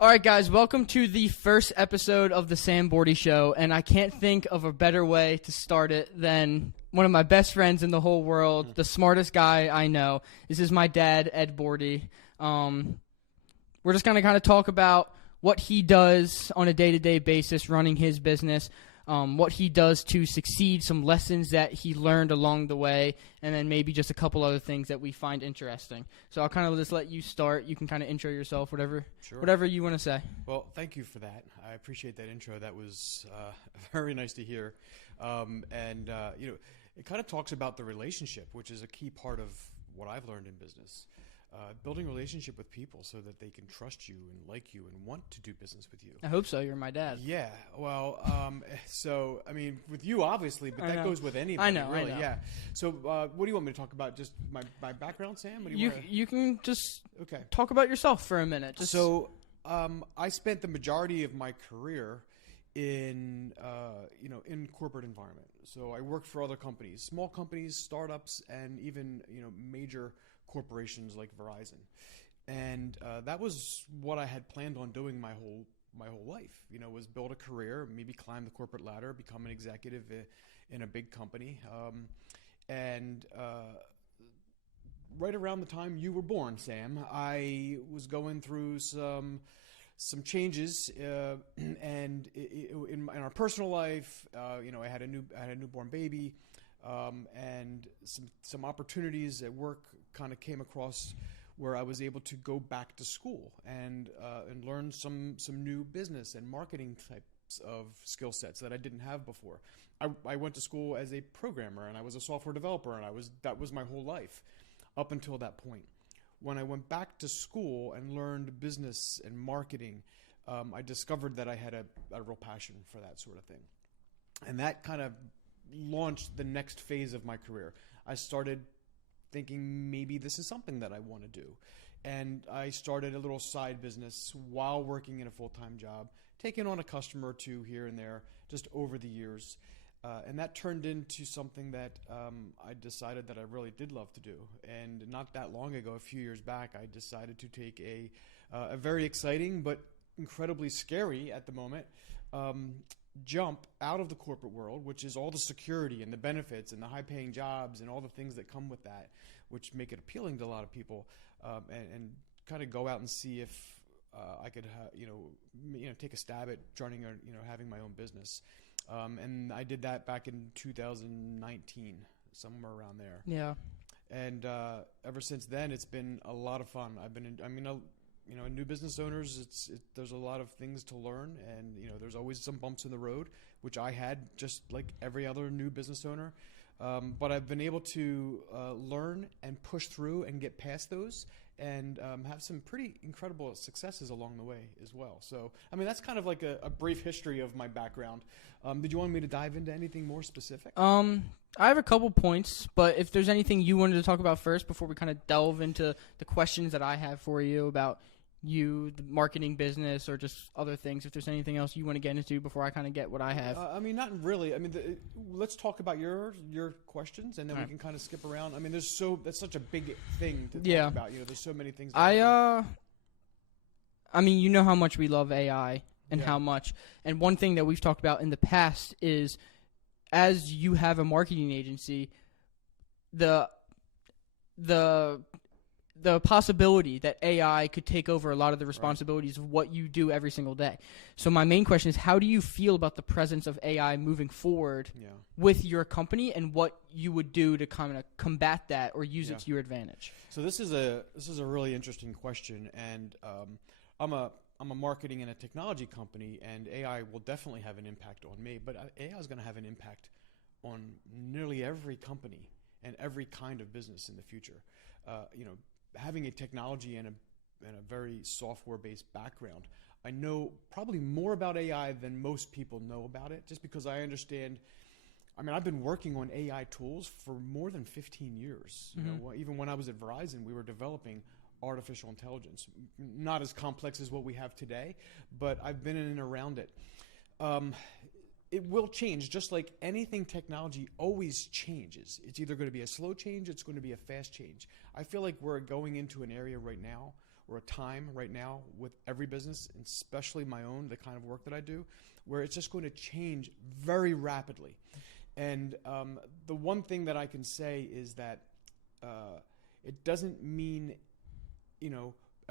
All right, guys, welcome to the first episode of the Sam Bordi Show, and I can't think of a better way to start it than one of my best friends in the whole world, the smartest guy I know. This is my dad, Ed Bordi. We're just going to kind of talk about what he does on a day-to-day basis running his business, what he does to succeed, some lessons that he learned along the way, and then maybe just a couple other things that we find interesting. So I'll kind of just let you start. You can kind of intro yourself, whatever you want to say. Well, thank you for that. I appreciate that intro. That was very nice to hear. It kind of talks about the relationship, which is a key part of what I've learned in business. Building a relationship with people so that they can trust you and like you and want to do business with you. I hope so. You're my dad. Yeah. Well, with you, obviously, but that goes with anybody. I know. Really. Yeah. So, what do you want me to talk about? Just my background, Sam? What do you can just okay. Talk about yourself for a minute. I spent the majority of my career in corporate environment. So I worked for other companies, small companies, startups, and even major corporations like Verizon, and that was what I had planned on doing my whole life. Was build a career, maybe climb the corporate ladder, become an executive in a big company, right around the time you were born, Sam, I was going through some changes, and in our personal life, I had a newborn baby, and some opportunities at work kind of came across where I was able to go back to school and learn some new business and marketing types of skill sets that I didn't have before. I went to school as a programmer, and I was a software developer, and that was my whole life up until that point. When I went back to school and learned business and marketing, I discovered that I had a real passion for that sort of thing. And that kind of launched the next phase of my career. I started thinking maybe this is something that I want to do. And I started a little side business while working in a full-time job, taking on a customer or two here and there just over the years. And that turned into something that I decided that I really did love to do. And not that long ago, a few years back, I decided to take a very exciting but incredibly scary at the moment jump out of the corporate world, which is all the security and the benefits and the high-paying jobs and all the things that come with that, which make it appealing to a lot of people, and kind of go out and see if I could, take a stab at running or having my own business. And I did that back in 2019, somewhere around there. Yeah. And ever since then, it's been a lot of fun. New business owners, there's a lot of things to learn, and there's always some bumps in the road, which I had just like every other new business owner. But I've been able to learn and push through and get past those, and have some pretty incredible successes along the way as well. So, that's kind of like a brief history of my background. Did you want me to dive into anything more specific? I have a couple points, but if there's anything you wanted to talk about first before we kind of delve into the questions that I have for you about the marketing business, or just other things, if there's anything else you want to get into before I kind of get what I have. Not really. Let's talk about your questions, and then we can kind of skip around. That's such a big thing to talk about. There's so many things. You know how much we love AI and how much. And one thing that we've talked about in the past is, as you have a marketing agency, the possibility that AI could take over a lot of the responsibilities of what you do every single day. So my main question is, how do you feel about the presence of AI moving forward with your company, and what you would do to kind of combat that or use it to your advantage? So this is a really interesting question, and I'm a marketing and a technology company, and AI will definitely have an impact on me, but AI is going to have an impact on nearly every company and every kind of business in the future. Having a technology and a very software-based background, I know probably more about AI than most people know about it, just because I understand. I've been working on AI tools for more than 15 years. Even when I was at Verizon, we were developing artificial intelligence. Not as complex as what we have today, but I've been in and around it. It will change, just like anything technology always changes. It's either going to be a slow change, it's going to be a fast change. I feel like we're going into an area right now or a time right now with every business, and especially my own, the kind of work that I do, where it's just going to change very rapidly. And the one thing that I can say is that it doesn't mean,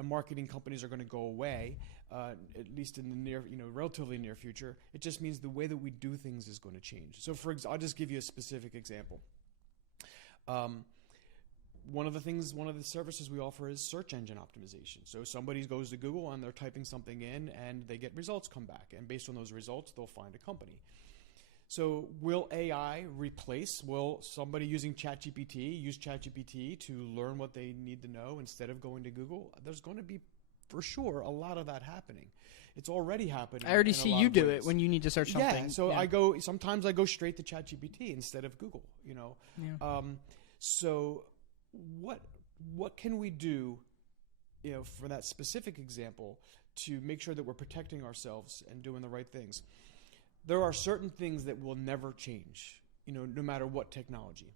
marketing companies are going to go away, at least in the near, relatively near future. It just means the way that we do things is going to change. So, I'll just give you a specific example. One of the services we offer is search engine optimization. So somebody goes to Google and they're typing something in and they get results come back. And based on those results, they'll find a company. So will will somebody using ChatGPT use ChatGPT to learn what they need to know instead of going to Google? There's going to be, for sure, a lot of that happening. It's already happening. I already see you do it when you need to search something. Yeah, so sometimes I go straight to ChatGPT instead of Google, Yeah. So what can we do, for that specific example, to make sure that we're protecting ourselves and doing the right things? There are certain things that will never change, no matter what technology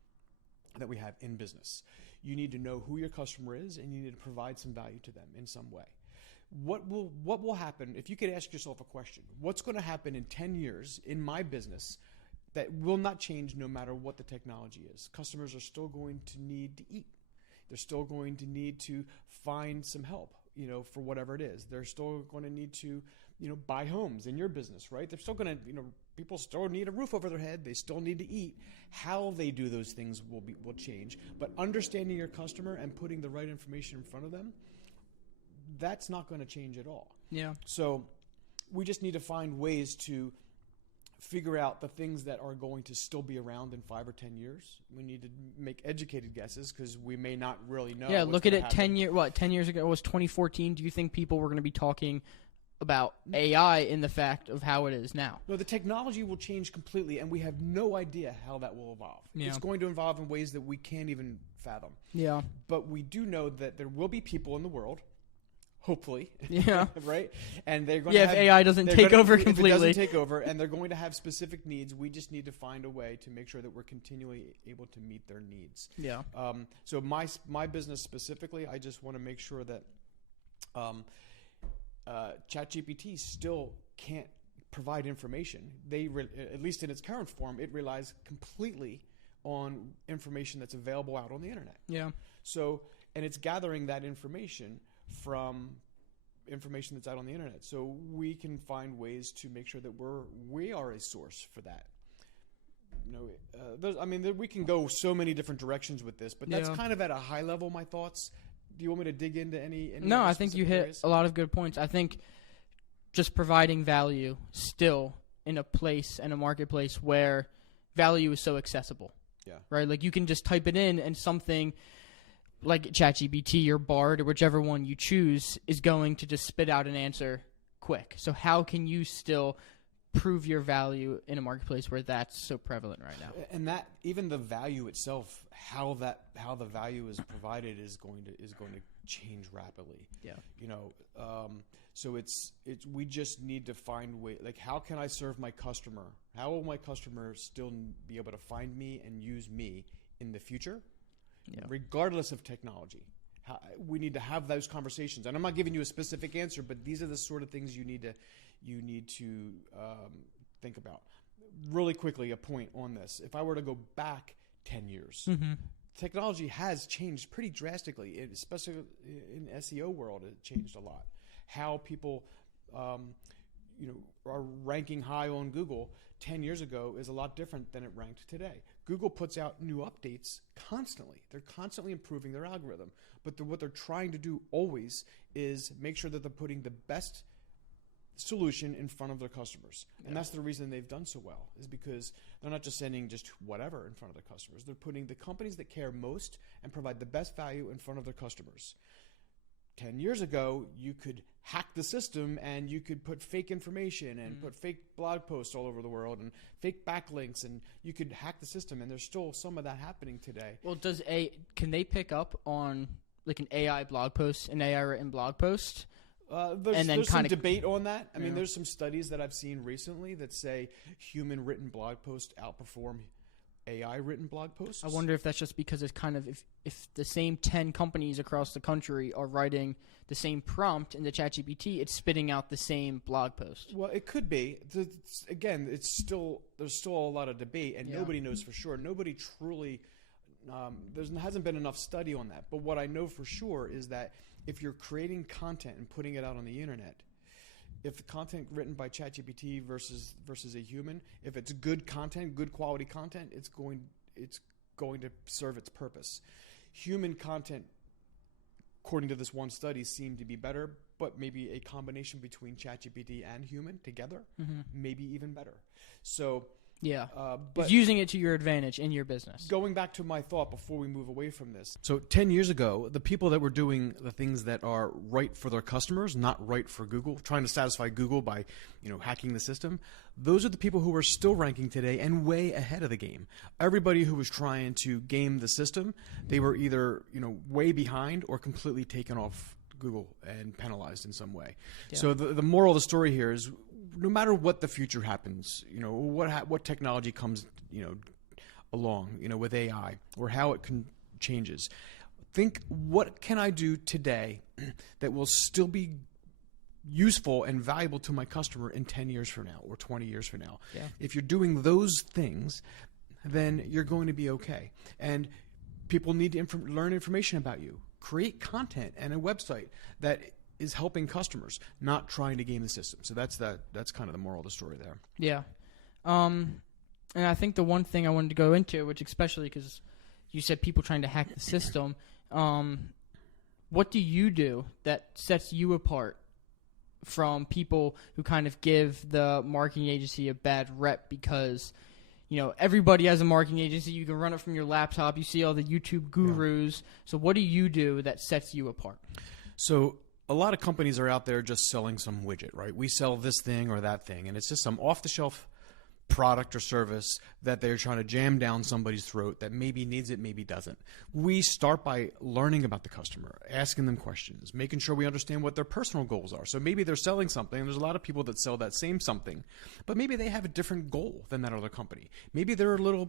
that we have in business. You need to know who your customer is, and you need to provide some value to them in some way. What will happen, if you could ask yourself a question, what's going to happen in 10 years in my business that will not change no matter what the technology is? Customers are still going to need to eat. They're still going to need to find some help, for whatever it is. They're still going to need to, buy homes in your business, right? They're still going to, people still need a roof over their head. They still need to eat. How they do those things will change. But understanding your customer and putting the right information in front of them, that's not going to change at all. Yeah. So we just need to find ways to figure out the things that are going to still be around in 5 or 10 years. We need to make educated guesses because we may not really know. Yeah, look at it 10 years ago, it was 2014. Do you think people were going to be talking about AI in the fact of how it is now? No, the technology will change completely, and we have no idea how that will evolve. Yeah. It's going to evolve in ways that we can't even fathom. Yeah. But we do know that there will be people in the world, hopefully, yeah, right? And they're going to have, if AI doesn't take over completely. If it doesn't take over, and they're going to have specific needs, we just need to find a way to make sure that we're continually able to meet their needs. Yeah. So my business specifically, I just want to make sure that ChatGPT still can't provide information. At least in its current form, it relies completely on information that's available out on the internet. Yeah. So, and it's gathering that information from information that's out on the internet. So we can find ways to make sure that we are a source for that. We can go so many different directions with this, but that's kind of at a high level, my thoughts. Do you want me to dig into any No, I think you hit areas? A lot of good points. I think just providing value still in a place and a marketplace where value is so accessible. Yeah. Right? Like you can just type it in and something like ChatGPT or Bard or whichever one you choose is going to just spit out an answer quick. So how can you still prove your value in a marketplace where that's so prevalent right now? And that even the value itself, how the value is provided is going to change rapidly. Yeah. So we just need to find way, like, how can I serve my customer? How will my customer still be able to find me and use me in the future? Yeah. Regardless of technology. We need to have those conversations. And I'm not giving you a specific answer, but these are the sort of things you need to think about. Really quickly, a point on this. If I were to go back 10 years, technology has changed pretty drastically, especially in SEO world. It changed a lot. How people are ranking high on Google 10 years ago is a lot different than it ranked today. Google puts out new updates constantly. They're constantly improving their algorithm. But what they're trying to do always is make sure that they're putting the best solution in front of their customers. Yeah. And that's the reason they've done so well, is because they're not just sending just whatever in front of their customers. They're putting the companies that care most and provide the best value in front of their customers. 10 years ago, you could hack the system and you could put fake information and put fake blog posts all over the world and fake backlinks, and you could hack the system, and there's still some of that happening today. Well, can they pick up on like an AI blog post, an AI written blog post? There's some debate on that. I mean, there's some studies that I've seen recently that say human written blog posts outperform AI written blog posts. I wonder if that's just because it's kind of if the same 10 companies across the country are writing the same prompt in the ChatGPT, it's spitting out the same blog post. Well, it could be. Again, there's still a lot of debate, and nobody knows for sure. Nobody truly. There hasn't been enough study on that. But what I know for sure is that if you're creating content and putting it out on the internet, if the content written by ChatGPT versus a human, if it's good content, good quality content, it's going to serve its purpose. Human content, according to this one study, seemed to be better, but maybe a combination between ChatGPT and human together, maybe even better. So. Yeah, but using it to your advantage in your business. Going back to my thought before we move away from this. So 10 years ago, the people that were doing the things that are right for their customers, not right for Google, trying to satisfy Google by, hacking the system, those are the people who are still ranking today and way ahead of the game. Everybody who was trying to game the system, they were either, way behind or completely taken off Google and penalized in some way. Yeah. So the moral of the story here is, no matter what the future happens, what technology comes, along, with AI or how it changes, think, what can I do today that will still be useful and valuable to my customer in 10 years from now or 20 years from now? Yeah. If you're doing those things, then you're going to be okay. And people need to learn information about you. Create content and a website that is helping customers, not trying to game the system. So that's kind of the moral of the story there. Yeah. And I think the one thing I wanted to go into, which especially because you said people trying to hack the system, what do you do that sets you apart from people who kind of give the marketing agency a bad rep because, everybody has a marketing agency. You can run it from your laptop. You see all the YouTube gurus. Yeah. So what do you do that sets you apart? So a lot of companies are out there just selling some widget, right? We sell this thing or that thing, and it's just some off-the-shelf product or service that they're trying to jam down somebody's throat that maybe needs it, maybe doesn't. We start by learning about the customer, asking them questions, making sure we understand what their personal goals are. So maybe they're selling something, and there's a lot of people that sell that same something, but maybe they have a different goal than that other company. Maybe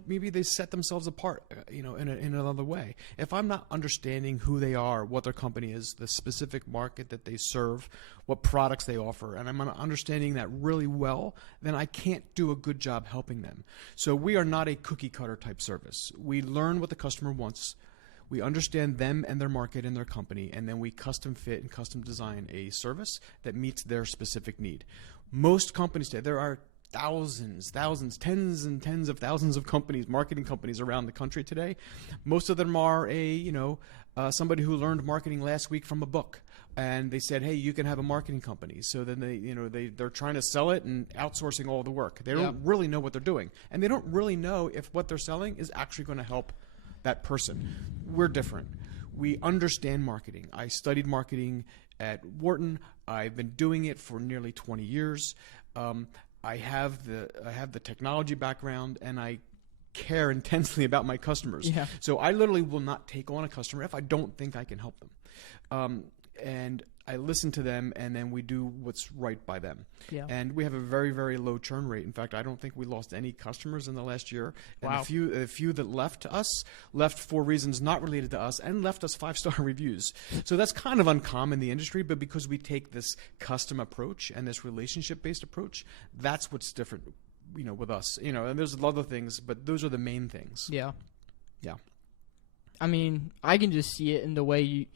maybe they set themselves apart, in another way. If I'm not understanding who they are, what their company is, the specific market that they serve, what products they offer, and I'm not understanding that really well, then I can't do a good job helping them. So we are not a cookie cutter type service. We learn what the customer wants. We understand them and their market and their company, and then we custom fit and custom design a service that meets their specific need. Most companies today, there are thousands, tens and tens of thousands of companies, marketing companies around the country today. Most of them are somebody who learned marketing last week from a book. And they said, hey, you can have a marketing company. So then they're trying to sell it and outsourcing all the work. They don't really know what they're doing. And they don't really know if what they're selling is actually going to help that person. We're different. We understand marketing. I studied marketing at Wharton. I've been doing it for nearly 20 years. I have the technology background, and I care intensely about my customers. Yeah. So I literally will not take on a customer if I don't think I can help them. And I listen to them, and then we do what's right by them. Yeah. And we have a very, very low churn rate. In fact, I don't think we lost any customers in the last year. Wow. And a few that left us left for reasons not related to us and left us 5-star reviews. So that's kind of uncommon in the industry, but because we take this custom approach and this relationship-based approach, that's what's different, with us. And there's other things, but those are the main things. Yeah. Yeah. I mean, I can just see it in the way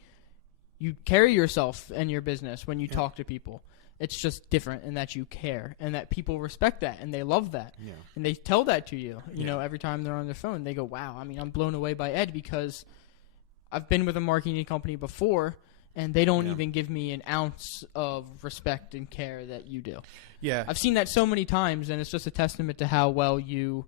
you carry yourself in your business when you talk to people. It's just different in that you care and that people respect that and they love that. Yeah. And they tell that to you, every time they're on their phone. They go, wow, I'm blown away by Ed because I've been with a marketing company before and they don't even give me an ounce of respect and care that you do. Yeah. I've seen that so many times, and it's just a testament to how well you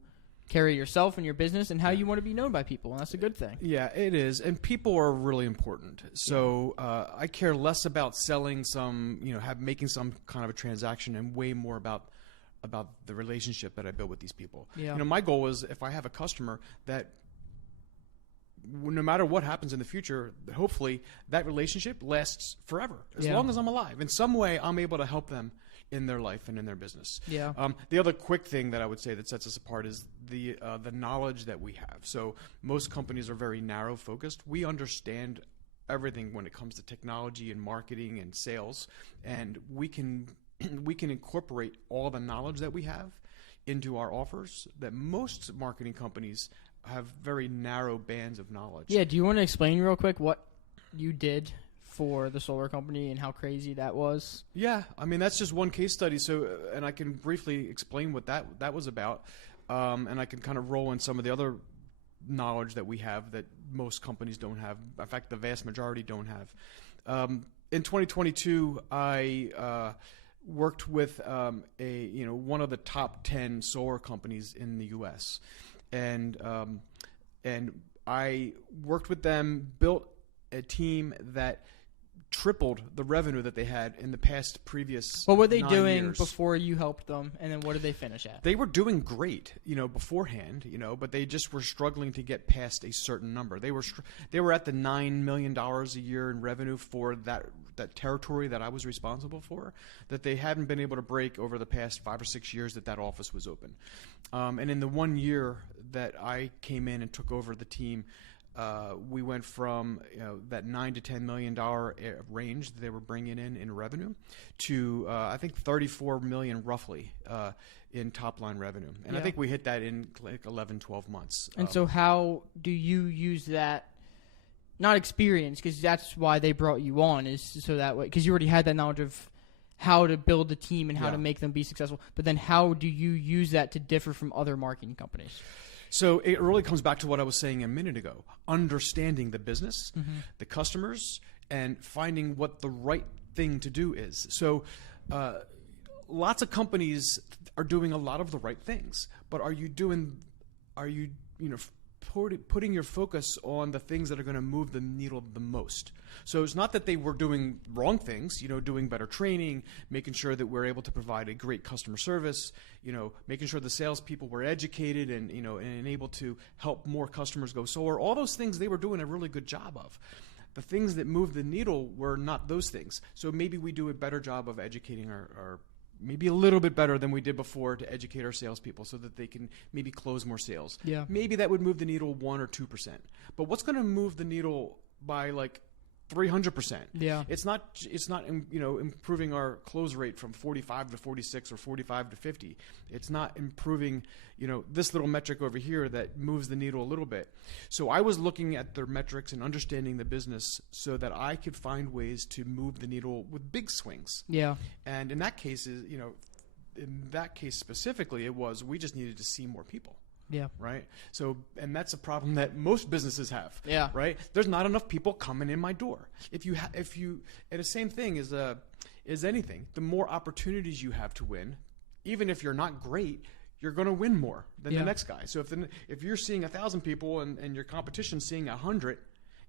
carry yourself and your business and how you want to be known by people, and that's a good thing. Yeah, it is, and people are really important. So I care less about selling some, making some kind of a transaction, and way more about the relationship that I build with these people. Yeah. My goal is, if I have a customer that no matter what happens in the future, hopefully that relationship lasts forever, as long as I'm alive. In some way, I'm able to help them in their life and in their business. Yeah. The other quick thing that I would say that sets us apart is the knowledge that we have. So most companies are very narrow focused. We understand everything when it comes to technology and marketing and sales, and we can incorporate all the knowledge that we have into our offers that most marketing companies have very narrow bands of knowledge. Yeah, do you want to explain real quick what you did for the solar company and how crazy that was? Yeah, I mean, that's just one case study. So, and I can briefly explain what that was about, and I can kind of roll in some of the other knowledge that we have that most companies don't have. In fact, the vast majority don't have. In 2022, I worked with one of the top 10 solar companies in the U.S. and I worked with them, built a team that tripled the revenue that they had in the previous What were they 9 doing years. before you helped them, and then what did they finish at? They were doing great, beforehand, but they just were struggling to get past a certain number. They were at the $9 million a year in revenue for that territory that I was responsible for, that they hadn't been able to break over the past 5 or 6 years that office was open. And in the 1 year that I came in and took over the team, we went from that $9 to $10 million range that they were bringing in revenue to I think $34 million roughly in top line revenue, and I think we hit that in like 11, 12 months. And so, how do you use that? Not experience, because that's why they brought you on, is so that way, because you already had that knowledge of how to build a team and how to make them be successful. But then, how do you use that to differ from other marketing companies? So it really comes back to what I was saying a minute ago: understanding the business, the customers, and finding what the right thing to do is. So lots of companies are doing a lot of the right things, but are you putting your focus on the things that are going to move the needle the most? So it's not that they were doing wrong things, doing better training, making sure that we're able to provide a great customer service, making sure the salespeople were educated and able to help more customers go solar. All those things they were doing a really good job of. The things that moved the needle were not those things. So maybe we do a better job of educating our maybe a little bit better than we did before to educate our salespeople so that they can maybe close more sales. Yeah. Maybe that would move the needle 1 or 2%. But what's going to move the needle by like 300%? Yeah. It's not improving our close rate from 45 to 46 or 45 to 50. It's not improving this little metric over here that moves the needle a little bit. So I was looking at their metrics and understanding the business so that I could find ways to move the needle with big swings. Yeah. And in that case, specifically, we just needed to see more people. Yeah. Right. So, and that's a problem that most businesses have. Yeah. Right. There's not enough people coming in my door. And the same thing is anything. The more opportunities you have to win, even if you're not great, you're going to win more than the next guy. So if you're seeing 1,000 people and your competition's seeing 100,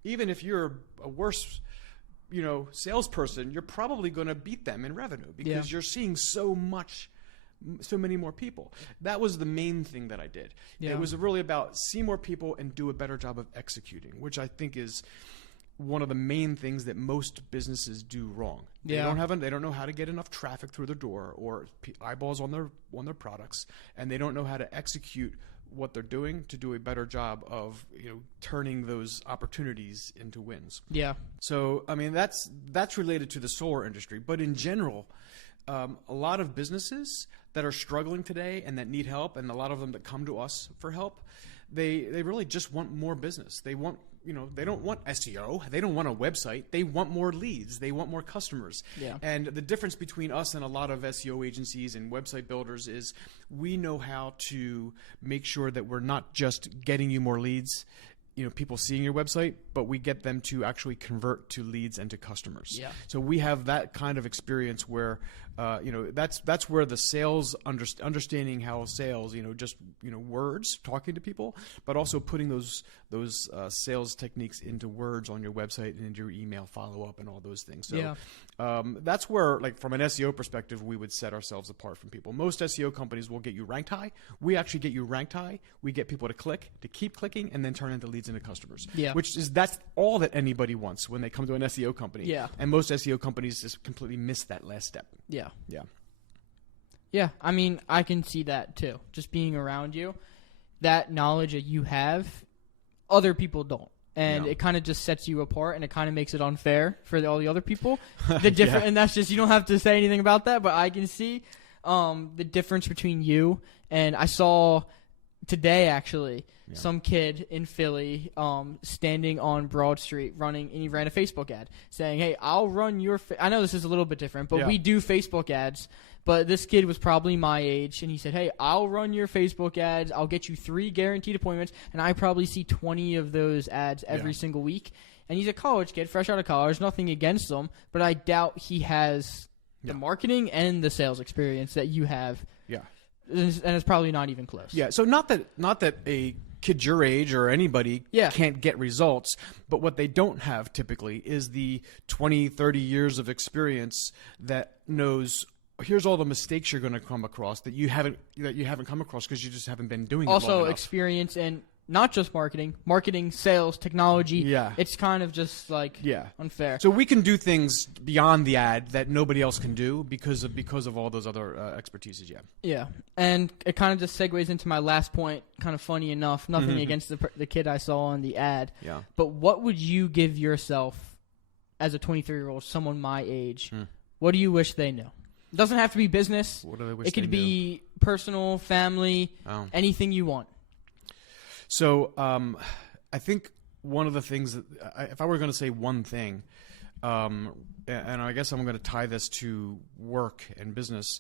even if you're a worse salesperson, you're probably going to beat them in revenue because you're seeing so many more people. That was the main thing that I did. Yeah. It was really about see more people and do a better job of executing, which I think is one of the main things that most businesses do wrong. They don't know how to get enough traffic through their door or eyeballs on their products, and they don't know how to execute what they're doing to do a better job of turning those opportunities into wins. Yeah. So I mean that's related to the solar industry, but in general, a lot of businesses that are struggling today and that need help, and a lot of them that come to us for help, they really just want more business. They want they don't want SEO. They don't want a website. They want more leads. They want more customers. Yeah. And the difference between us and a lot of SEO agencies and website builders is we know how to make sure that we're not just getting you more leads, people seeing your website, but we get them to actually convert to leads and to customers. Yeah. So we have that kind of experience where that's where the sales understanding how sales, just words, talking to people, but also putting those sales techniques into words on your website and into your email follow up and all those things. So that's where, like, from an SEO perspective, we would set ourselves apart from people. Most SEO companies will get you ranked high. We actually get you ranked high. We get people to click, to keep clicking, and then turn into leads into customers. Yeah. That's all that anybody wants when they come to an SEO company. Yeah. And most SEO companies just completely miss that last step. Yeah. Yeah. Yeah. I mean, I can see that too. Just being around you, that knowledge that you have, other people don't. And it kind of just sets you apart, and it kind of makes it unfair for all the other people. And that's just, you don't have to say anything about that, but I can see the difference between you. And I saw today, actually, some kid in Philly standing on Broad Street running, and he ran a Facebook ad saying, hey, I'll run your I know this is a little bit different, but we do Facebook ads. But this kid was probably my age, and he said, hey, I'll run your Facebook ads. I'll get you 3 guaranteed appointments, and I probably see 20 of those ads every single week. And he's a college kid, fresh out of college, nothing against him, but I doubt he has the marketing and the sales experience that you have. Yeah. And it's probably not even close. Yeah, so not that a kid your age or anybody can't get results, but what they don't have typically is the 20, 30 years of experience that knows – here's all the mistakes you're going to come across that you haven't come across because you just haven't been doing it long enough. Also, experience in not just marketing, sales, technology. Yeah, it's kind of just like unfair. So we can do things beyond the ad that nobody else can do because of all those other expertises. Yeah, and it kind of just segues into my last point. Kind of funny enough, nothing against the kid I saw on the ad. Yeah, but what would you give yourself as a 23-year-old, someone my age? What do you wish they knew? It doesn't have to be business. What do they wish it could be personal, family, anything you want. So I think one of the things that if I were going to say one thing, and I guess I'm going to tie this to work and business,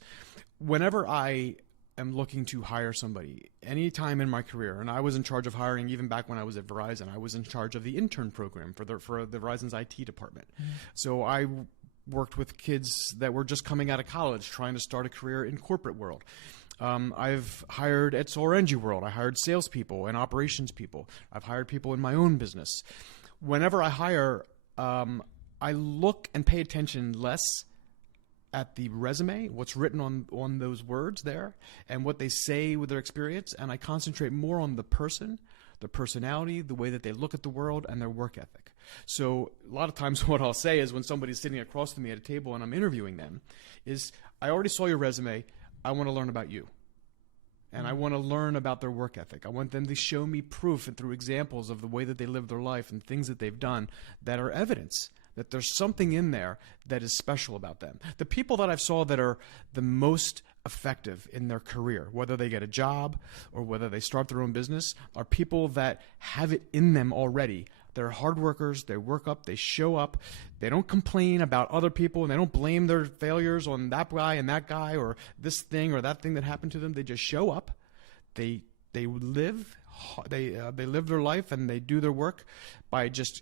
whenever I am looking to hire somebody, any time in my career, and I was in charge of hiring even back when I was at Verizon, I was in charge of the intern program for the Verizon's IT department. So I worked with kids that were just coming out of college trying to start a career in corporate world. I've hired at Sorenji World. I hired salespeople and operations people. I've hired people in my own business. Whenever I hire, I look and pay attention less at the resume, what's written on those words there, and what they say with their experience, and I concentrate more on the person, their personality, the way that they look at the world, and their work ethic. So a lot of times what I'll say is when somebody's sitting across from me at a table and I'm interviewing them is, I already saw your resume. I want to learn about you. And I want to learn about their work ethic. I want them to show me proof and through examples of the way that they live their life and things that they've done that are evidence that there's something in there that is special about them. The people that I've saw that are the most effective in their career, whether they get a job or whether they start their own business, are people that have it in them already. They're hard workers. They work up. They show up. They don't complain about other people, and they don't blame their failures on that guy and that guy or this thing or that thing that happened to them. They just show up. They live their life, and they do their work by just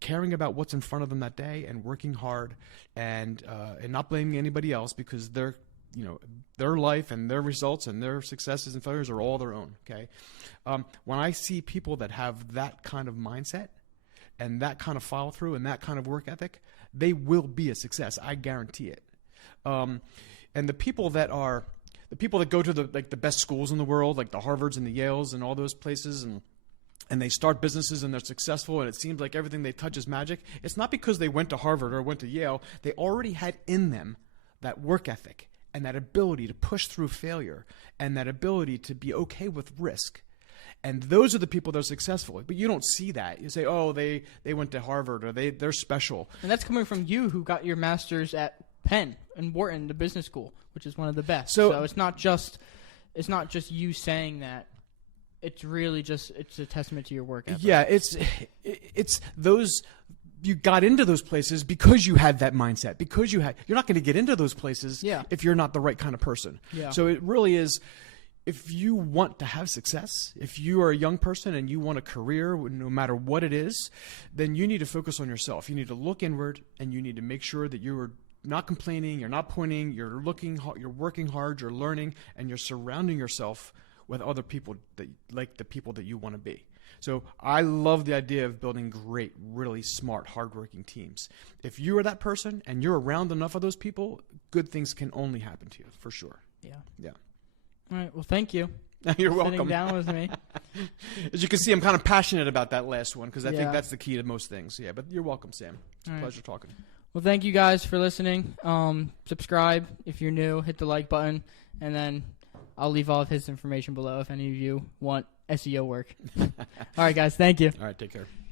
caring about what's in front of them that day and working hard and not blaming anybody else because their life and their results and their successes and failures are all their own. Okay. When I see people that have that kind of mindset and that kind of follow through and that kind of work ethic, they will be a success. I guarantee it. And the people that go to the best schools in the world, like the Harvards and the Yales and all those places, and they start businesses and they're successful and it seems like everything they touch is magic. It's not because they went to Harvard or went to Yale. They already had in them that work ethic and that ability to push through failure and that ability to be okay with risk. And those are the people that are successful. But you don't see that. You say, oh, they went to Harvard or they're special. And that's coming from you who got your master's at Penn and Wharton, the business school, which is one of the best. So it's not just you saying that. It's really just a testament to your work ethic. Yeah, it's those. You got into those places because you had that mindset. Because you're not going to get into those places if you're not the right kind of person. Yeah. So it really is. If you want to have success, if you are a young person and you want a career, no matter what it is, then you need to focus on yourself. You need to look inward and you need to make sure that you are not complaining, you're not pointing, you're looking, you're working hard, you're learning, and you're surrounding yourself with other people that like the people that you want to be. So I love the idea of building great, really smart, hardworking teams. If you are that person and you're around enough of those people, good things can only happen to you, for sure. Yeah. All right. Well, thank you. You're for welcome. Sitting down with me. As you can see, I'm kind of passionate about that last one because I Yeah. think that's the key to most things. Yeah, but you're welcome, Sam. It's a pleasure talking. Well, thank you guys for listening. Subscribe if you're new. Hit the like button, and then I'll leave all of his information below if any of you want SEO work. All right, guys. Thank you. All right, take care.